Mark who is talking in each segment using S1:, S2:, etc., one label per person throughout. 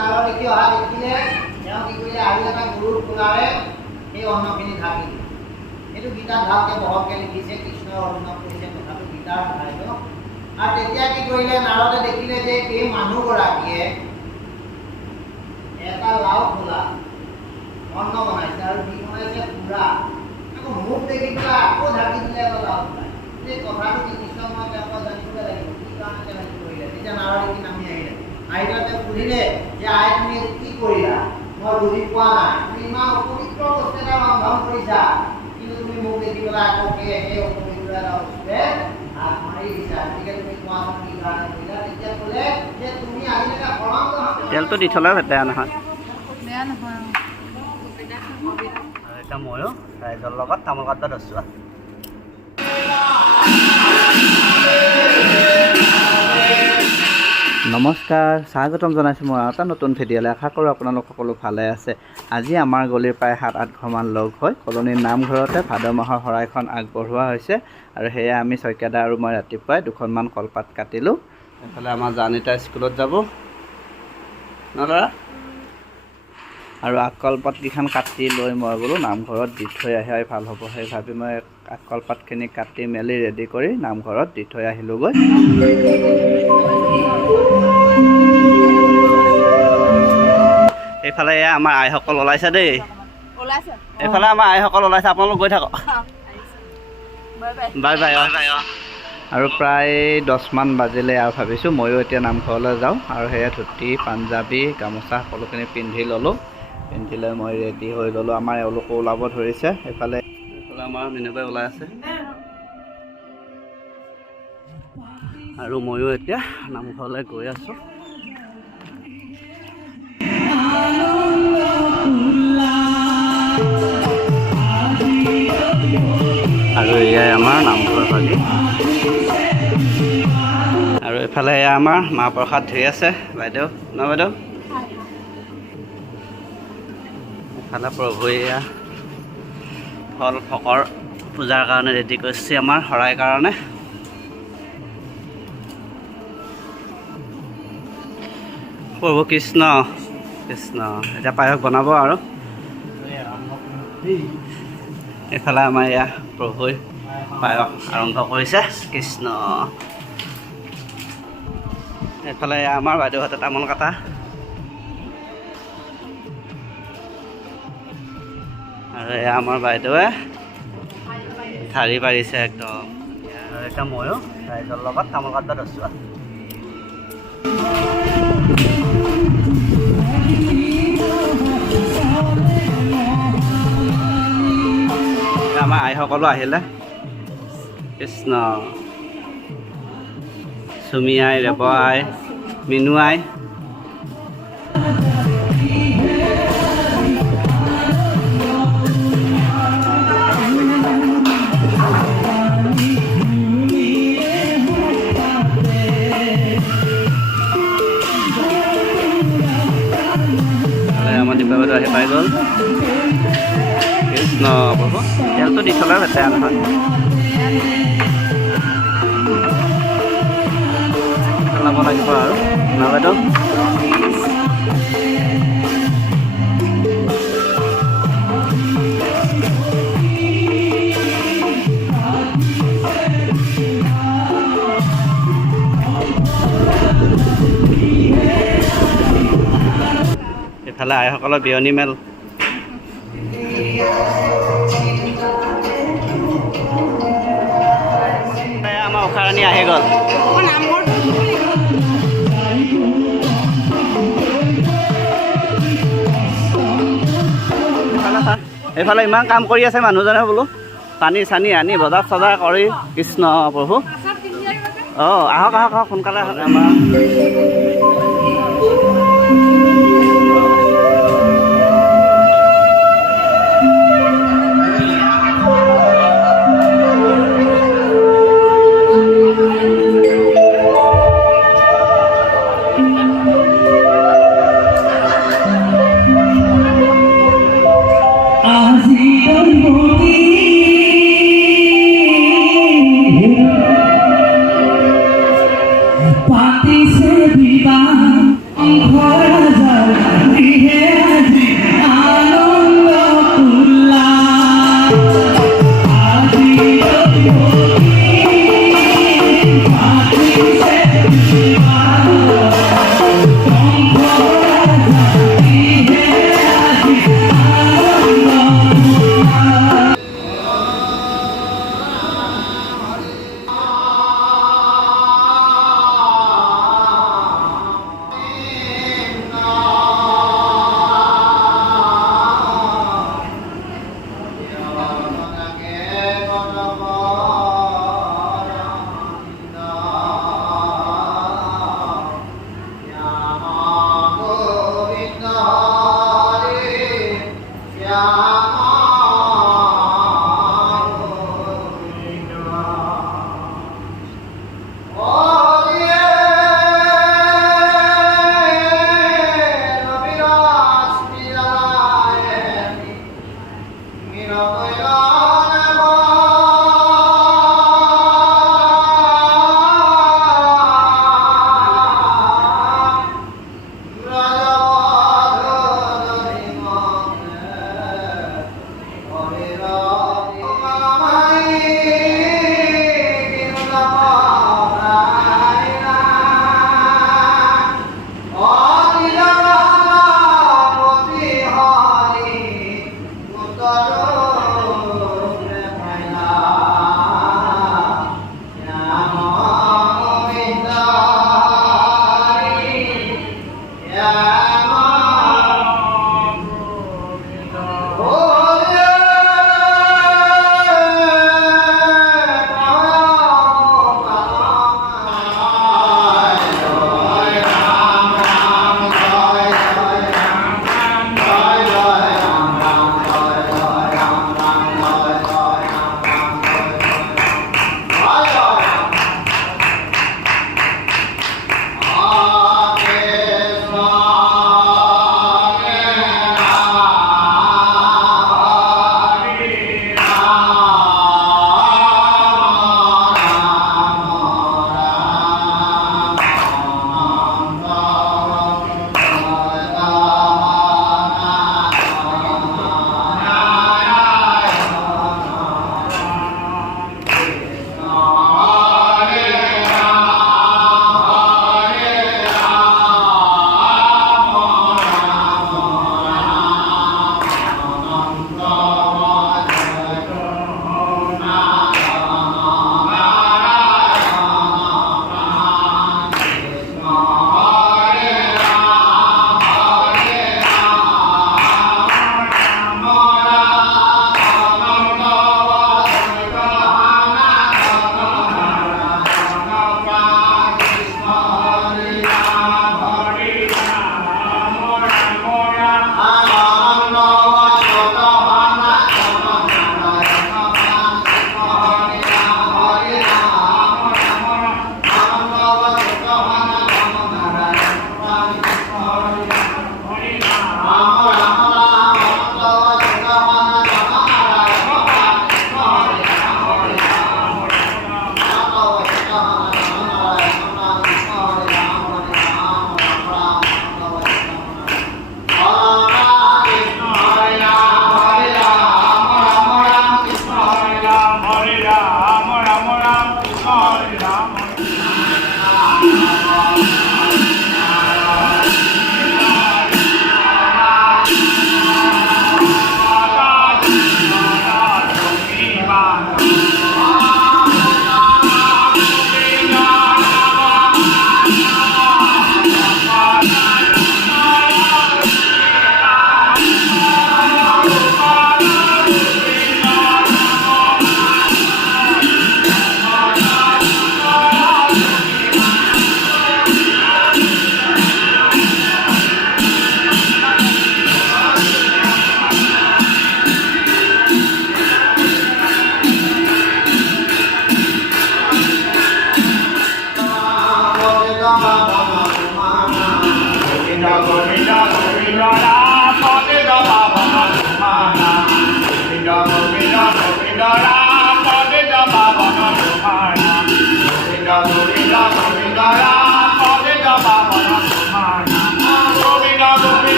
S1: নালৰ দেখি অহা দেখিলে তেওঁ কি কৰিলে আৰু এটা গৰুৰ খোলাৰে সেই অন্নখিনি ঢাকি সেইটো গীতাত ভালকৈ বহলকৈ লিখিছে কৃষ্ণই অৰ্জুনক কৈছে কথাটো গীতাৰ ভাইটো আৰু তেতিয়া কি কৰিলে নাৰদে দেখিলে যে এই মানুহগৰাকীয়ে এটা লাও খোলা অন্ন বনাইছে আৰু কি বনাইছে পুৰা। আকৌ মোক দেখি পেলাই আকৌ ঢাকি দিলে এটা লাও খোলাই। এই কথাটো কি কৃষ্ণ মই পৰা জানিবলৈ লাগিব কি কাৰণে তেওঁ কৰিলে? তেতিয়া নাৰদ দেখি নামি আহিলে তেওঁ সুধিলে যে আই তুমি কি কৰিলা মই বুজি পোৱা নাই। তুমি ইমান অপবিত্ৰ বস্তু এটা ৰন্ধন কৰিছা। কিন্তু তুমি মোক দেখি পেলাই আকৌ সেই একে অপবিত্ৰ এটা বস্তুৱে হাত মাৰি দিছা। গতিকে তুমি কোৱাচোন কি কাৰণে কৰিলা? তেতিয়া ক'লে যে তুমি আজিলৈকে সৰংগ
S2: তেলটো দি থ'লে বেয়া নহয়।
S3: বেয়া নহয়
S2: এতিয়া ময়ো ৰাইজৰ লগত তামোল কাটত আছোঁ নমস্কাৰ স্বাগতম জনাইছোঁ মই এটা নতুন ভিডিঅ'লৈ। আশা কৰোঁ আপোনালোক সকলো ভালে আছে। আজি আমাৰ গলিৰ প্ৰায় সাত আঠ ঘৰমান লগ হৈ কলনীৰ নামঘৰতে ভাদ মাহৰ শৰাইখন আগবঢ়োৱা হৈছে আৰু সেয়া আমি শইকীয়াদা আৰু মই ৰাতিপুৱাই দুখনমান কলপাত কাটিলোঁ। এইফালে আমাৰ জানিতা স্কুলত যাব। ন ল'ৰা? আৰু আগ কলপাতকেইখন কাটি লৈ মই বোলো নামঘৰত দি থৈ আহি ভাল হ'ব। সেই ভাবি মই আগ কলপাতখিনি কাটি মেলি ৰেডি কৰি নামঘৰত দি থৈ আহিলোঁগৈ। এইফালে এয়া আমাৰ আইসকল ওলাইছে দেই।
S3: ওলাইছে।
S2: এইফালে আমাৰ আইসকল ওলাইছে আপোনালোক গৈ থাকক।
S3: Bye bye.
S2: বাই বাই আৰু প্ৰায় দহমান বাজিলে আৰু ভাবিছোঁ ময়ো এতিয়া নামঘৰলৈ যাওঁ। আৰু সেয়া ধুতি পাঞ্জাবী গামোচা সকলোখিনি পিন্ধি ল'লোঁ। পিন্ধি লৈ মই ৰেডি হৈ ল'লোঁ আমাৰ এওঁলোকো ওলাব ধৰিছে এইফালে এইফালে আমাৰ মিনুবাই ওলাই আছে। আৰু ময়ো এতিয়া নামঘৰলৈ গৈ আছোঁ। আৰু এয়াই আমাৰ নামঘৰ ভাগি আৰু এইফালে এয়া আমাৰ মাহ প্ৰসাদ ধুই আছে বাইদেউ। ন বাইদেউ? এইফালে প্ৰভু এয়া ফল ফকৰ পূজাৰ কাৰণে ৰেডি কৰিছে আমাৰ শৰাই কাৰণে। প্ৰভু কৃষ্ণ কৃষ্ণ এতিয়া পায়স বনাব আৰু। এইফালে আমাৰ এয়া প্ৰভুই পায়স আৰম্ভ কৰিছে কৃষ্ণ। এইফালে আমাৰ বাইদেউহঁতে তামোল কাটা। আৰু এয়া আমাৰ বাইদেৱে ঠাৰি পাৰিছে একদম। আৰু এতিয়া ময়ো ৰাইজৰ লগত তামোল কাটাত আছোঁ আমাৰ আইসকলো আহিলে। কৃষ্ণ চুমি আই ৰেব আই মিনু আই তেলটো দি থ'লে বেয়া নহয় পেলাব লাগিব আৰু ন বাইদেউ এইফালে আইসকলৰ বিয়নী মেল Usharani আহি গ'ল। এইফালে ইমান কাম কৰি আছে মানুহজনে বোলো। পানী চানী আনি বজাৰ চজাৰ কৰি কৃষ্ণ প্ৰভু। অঁ আহক আহক আহক সোনকালে আহক আমাৰ।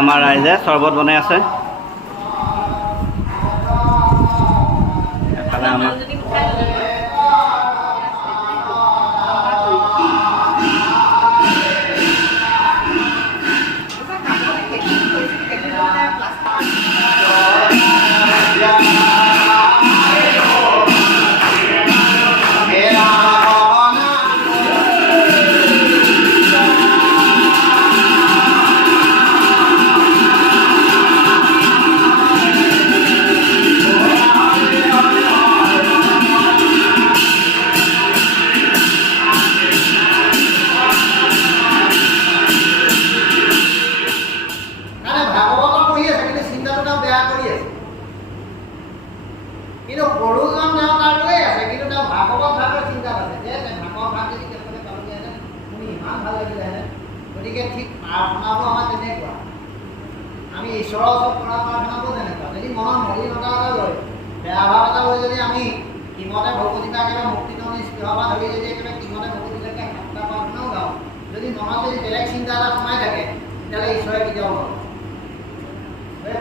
S1: আমাৰ ৰাইজে চৰ্বত বনাই আছে। এফালে আমাৰ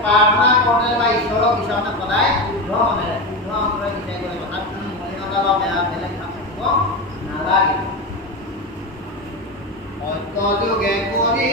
S1: প্ৰাৰ্থনা কৰে বা ঈশ্বৰক বিচাৰোঁতে সদায় কোনো মলিনতা বা বেয়া বেলেগ ভাৱ থাকিব নালাগে। সত্যযোগে কৰি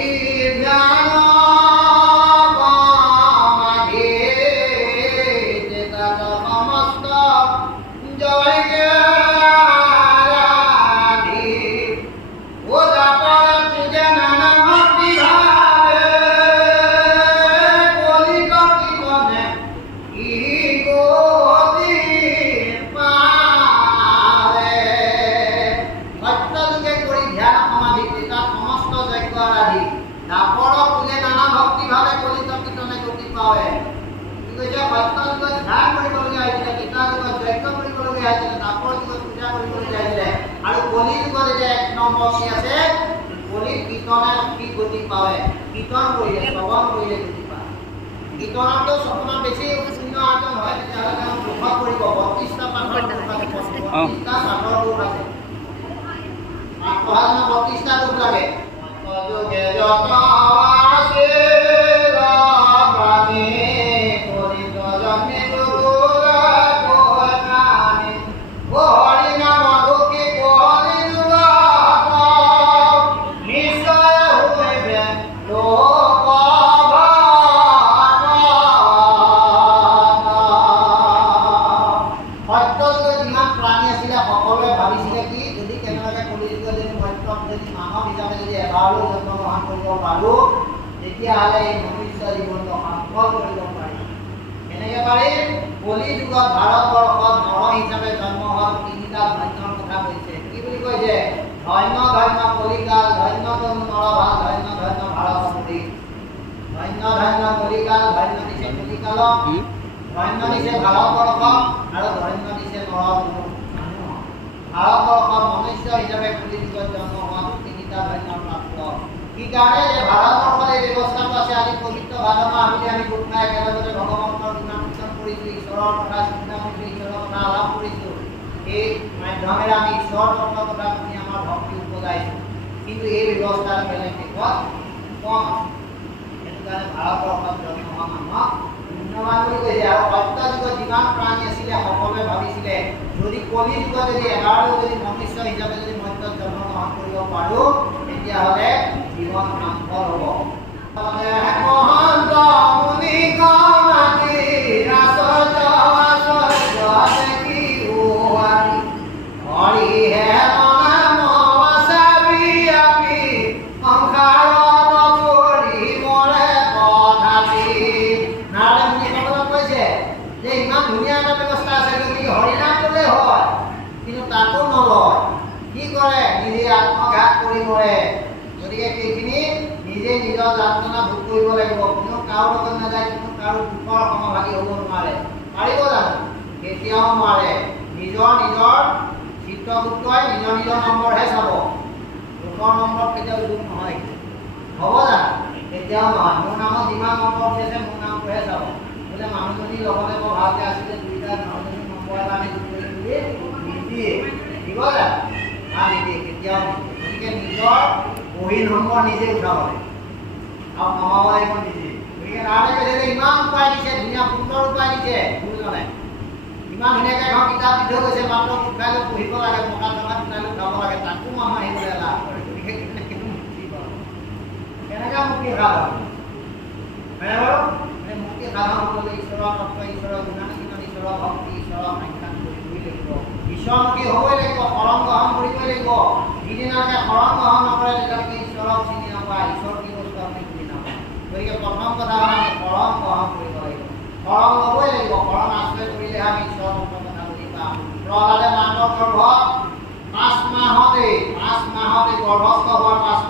S1: আৰাধি দাপৰ নানা ভক্তি ভাবে কলিত কীৰ্তনে গতি পাৱে কি কৈছে সত্যযুগত ধ্যান কৰিবলগীয়া হৈছিলে কেইটা যুগত যজ্ঞ কৰিবলগীয়া হৈছিলে দাপৰ যুগত পূজা কৰিবলগীয়া হৈছিলে আৰু কলি যুগত এতিয়া এক নম্বৰ কি আছে কলিত কীৰ্তনে কি গতি পাৱে কীৰ্তন কৰিলে শ্ৰৱণ কৰিলে গতি পায়। কীৰ্তনতকৈ ছপনত বেছি শূন্য আৰ্জন হয় তেতিয়াহ'লে তেওঁ দুখত পৰিব বত্ৰিছটা পাঠৰ দুখ আছে বত্ৰিছটা পাঠৰ দুখ আছে। পাঠ পঢ়া বত্ৰিছটা দুখ লাগে। সত্যযুগে যত আছে ধন্য কলিকাল ধন্য দিছে কলিকালক ধন্য দিছে ভাৰতবৰ্ষ আৰু ধন্য দিছে নৰ মানুহ মনুষ্য হিচাপে কলি যুগত জন্ম হোৱাটো তিনিটা ধন্য প্ৰাপ্ত কি? কাৰণে যে ভাৰতবৰ্ষত এই ব্যৱস্থাটো আছে আজি পবিত্ৰ ভাদ মাহ বুলি আমি গোট খাই একেলগতে ভগৱন্তৰ গুণান কীৰ্তন কৰিছোঁ ঈশ্বৰৰ কথা চিন্তা কৰিছোঁ ঈশ্বৰৰ কথা আলাপ কৰিছোঁ এই মাধ্যমেৰে আমি ঈশ্বৰ তত্ত্বৰ কথা শুনি আমাৰ ভক্তি উপজাইছোঁ কিন্তু এই ব্যৱস্থাটো বেলেগ দেশত কম কাৰণে ভাৰতবৰ্ষত জন্ম হোৱা মানুহক পুণ্যৱান বুলি কৈছে আৰু সত্যযুগত যিমান প্ৰাণী আছিলে সকলোৱে ভাবিছিলে, যদি কলি যুগত যদি এবাৰো যদি মনুষ্য হিচাপে যদি মধ্যত জন্মগ্ৰহণ কৰিব পাৰোঁ, তেতিয়াহ'লে নোৱাৰে নিজৰ নিজৰ চিত্ৰগুপ্তই নিজৰ নিজৰ নম্বৰহে চাব। লোকৰ নম্বৰত কেতিয়াও দুখ নহয়। হ'ব জানো? কেতিয়াও নহয়। মোৰ নামত যিমান নম্বৰ উঠিছে মোৰ নামটোহে চাব। বোলে মানুহজনীৰ লগতে বৰ ভালকৈ আছিলে দুইটা মানুহজনীৰ নম্বৰ এটা আমি যোগ কৰিম বুলি নিদিয়ে। দিব জানো? না নিদিয়ে কেতিয়াও নিদিয়ে। গতিকে নিজৰ বহী নম্বৰ নিজে উঠাব লাগে আৰু কমাব লাগিব নিজে গতিকে তাৰে কৈছে ইমান উপায় দিছে ধুনীয়া সুন্দৰ উপায় দিছে গুৰুজনে ইমান ধুনীয়াকৈ এখন কিতাপ দি থৈ গৈছে মাত্ৰ উঠাই লৈ পঢ়িব লাগে পকা টকা উঠাই লৈ খাব লাগে তাকো মানুহ আহিবলৈ লাভ কৰে কেনেকৈ মুক্তি সাধন হয়নে মানে মুক্তি সাধন হ'বলৈ ঈশ্বৰৰ তত্ত্ব ঈশ্বৰৰ গুণানুকীৰ্তন ঈশ্বৰৰ ভক্তি ঈশ্বৰৰ সাক্ষাৎ কৰিবই লাগিব ঈশ্বৰমুখী হ'বই লাগিব শৰণ গ্ৰহণ কৰিবই লাগিব যিদিনালৈকে শৰণ গ্ৰহণ নকৰে তেতিয়ালৈকে ঈশ্বৰক চিনি নাপায় ঈশ্বৰ কি বস্তু আপুনি বুজি নাপায় গতিকে প্ৰথম কথা হ'ল শৰণ গ্ৰহণ কৰিব শৰণ ল'বই লাগিব শৰণ আশ্ৰয় আমি ঈশ্বৰৰ গৰ্ভত পাঁচ মাহতে পাঁচ মাহতে গৰ্ভস্থ হোৱাৰ পাঁচ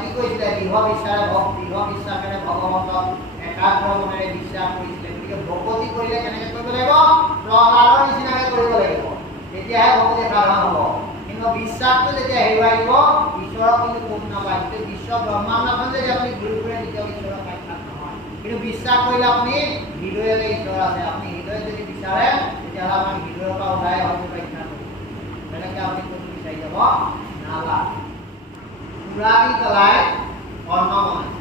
S1: কি কৰিছিলে দৃঢ় বিশ্বাসে দৃঢ় বিশ্বাসেৰে ভগৱন্তক একাগ্ৰ বিশ্বাস কৰিছিলে গতিকে ভকতি কৰিলে কেনেকৈ কৰিব লাগিব প্ৰহ্লাদৰ নিচিনাকৈ কৰিব লাগিব তেতিয়াহে ভকতি সাধন হ'ব কিন্তু বিশ্বাসটো যেতিয়া হেৰুৱাই দিব কিন্তু বিশ্বাস কৰিলে আপুনি হৃদয়তে ঈশ্বৰ আছে। আপুনি হৃদয়ত যদি বিচাৰে তেতিয়াহ'লে আপুনি হৃদয়ৰ পৰা ওলাই হয়তো ব্যাখ্যা কৰিব বেলেগকৈ আপুনি ক'তো বিচাৰি যাব নালাগে। পুৰা দি পেলাই অন্ন বনাইছে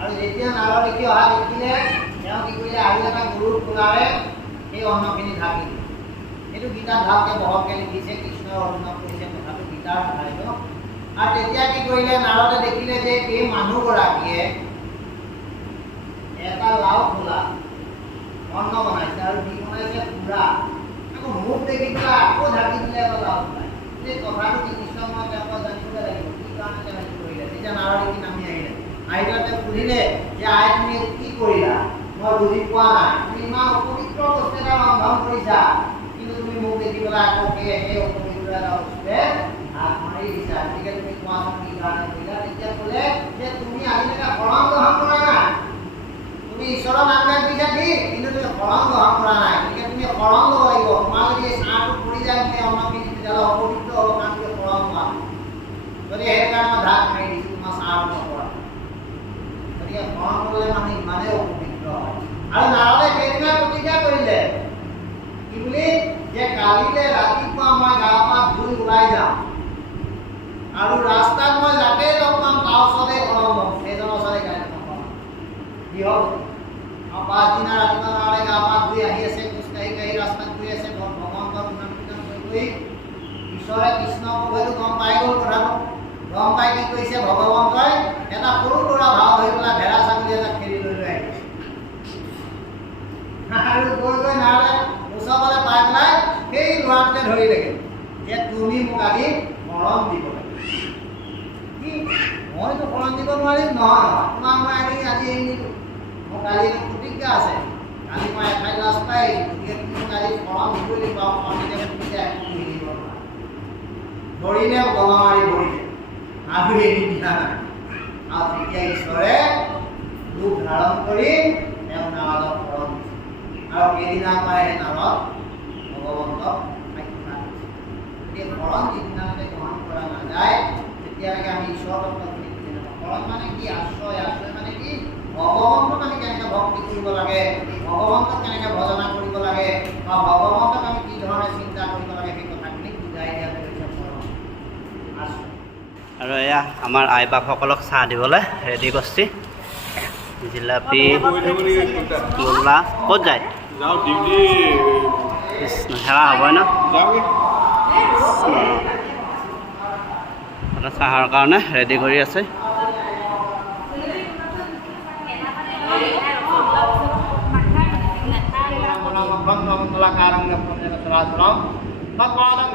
S1: আৰু যেতিয়া নাৰৰ দেখি অহা দেখিলে তেওঁ কি কৰিলে আৰু এটা গৰুৰ খোলাৰে সেই অন্নখিনি ঢাকি এইটো গীতাত ভালকৈ বহলকৈ লিখিছে কৃষ্ণই অৰ্জুনক কৈছে কথাটো গীতাৰ ভাইটো আৰু তেতিয়া কি কৰিলে নাৰদে দেখিলে যে এই মানুহগৰাকীয়ে এটা লাও খোলা অন্ন বনাইছে আৰু দি বনাইছে পুৰা। আকৌ মুখ দেখি পেলাই আকৌ ঢাকি দিলে এটা লাও খোলাই। এই কথাটো কি কৃষ্ণ মই তেওঁৰ পৰা জানিবলৈ লাগিব। কি কাৰণে তেওঁ কৰিলে? তেতিয়া নাৰদ দেখি নামি আহিলে? আহিলে তেওঁ সুধিলে যে আই তুমি কি কৰিলা? মই বুজি পোৱা নাই। তুমি ইমান অপবিত্ৰ বস্তু এটা ৰন্ধন কৰিছা। কিন্তু তুমি মোক দেখি পেলাই আকৌ সেই একে অপবিত্ৰ এটা দিছা গতিকে কি কাৰণে কৰিলা যে তুমি আজিলৈকে শৰণ মই ঢাক মাৰি দিছোঁ তোমাৰ চাহটো গতিকে শৰণ ল'লে মানে ইমানেই অপবিত্ৰ আৰু নাৰদে সেইদিনা প্ৰতিজ্ঞা কৰিলে কি যে কালিলে ৰাতিপুৱা মই গা পা ধুই ওলাই যাম আৰু ৰাস্তাত মই যাকেই লগ পাম, তাৰ ওচৰতে শৰণ ল'ম। সেইজনৰ ওচৰতে গাড়ী নকৰোঁ কি হ'ল? আৰু পাছদিনা ৰাতিপুৱা গা পা ধুই আহি আছে, খোজকাঢ়ি কাঢ়ি ৰাস্তাত গৈ আছে ভগৱন্তৰ গুণান কীৰ্তন কৰি কৰি। ঈশ্বৰে কৃষ্ণ প্ৰভুৱেতো গম পাই গ'ল কথাটো। গম পাই কি কৰিছে ভগৱন্তই এটা সৰু ল'ৰা ভাও ধৰি পেলাই ভেড়া ছাগলী এটা খেলি লৈ লৈ আহিছে। আৰু গৈ গৈ নাৰদে ওচৰলে পাই পেলাই সেই ল'ৰাটোকে ধৰিলেগৈ যে, তুমি মোক আজি মৰণ দিব মইতো শৰণ দিব নোৱাৰিম, নহয়। তোমাক মই আনি, আজি এৰি নিদিওঁ মোৰ এটা প্ৰতিজ্ঞা আছে। কালি মই এঠাইত লাজ পাই, গতিকে তুমি আজি শৰণ দিবই লাগিব শৰণ নিদিলে একো দিব নোৱাৰা। ধৰিলে গলা মাৰি ধৰিলে আৰু এৰি দিয়া নাই। আৰু তেতিয়া ঈশ্বৰে ৰূপ ধাৰণ কৰি তেওঁ নাৰদক শৰণ দিছে। আৰু সেইদিনাৰ পৰাই নাৰদ ভগৱন্তক দিছে। গতিকে শৰণ যিদিনালৈকে গ্ৰহণ কৰা নাযায়, তেতিয়ালৈকে আমি ঈশ্বৰ শৰণ মানে কি আশ্ৰয় আশ্ৰয় মানে কি? ভগৱন্তক আমি কেনেকৈ ভক্তি কৰিব লাগে? ভগৱন্তক কেনেকৈ ভজনা কৰিব লাগে? বা ভগৱন্তক আমি কি ধৰণে চিন্তা কৰিব লাগে? সেই কথাখিনি বুজাই হৈছে
S2: আৰু এয়া আমাৰ আই বাপসকলক চাহ দিবলৈ ৰেডি কৰিছে জিলাপি গোল্লা ক'ত যায়?
S4: যাওঁ ডিউটি
S2: কৃষ্ণ সেৱা হ'বই ন? চাহৰ কাৰণে ৰেডি কৰি আছে। మండలకాలంలో పొందిన
S5: సురాసురం తద్వారం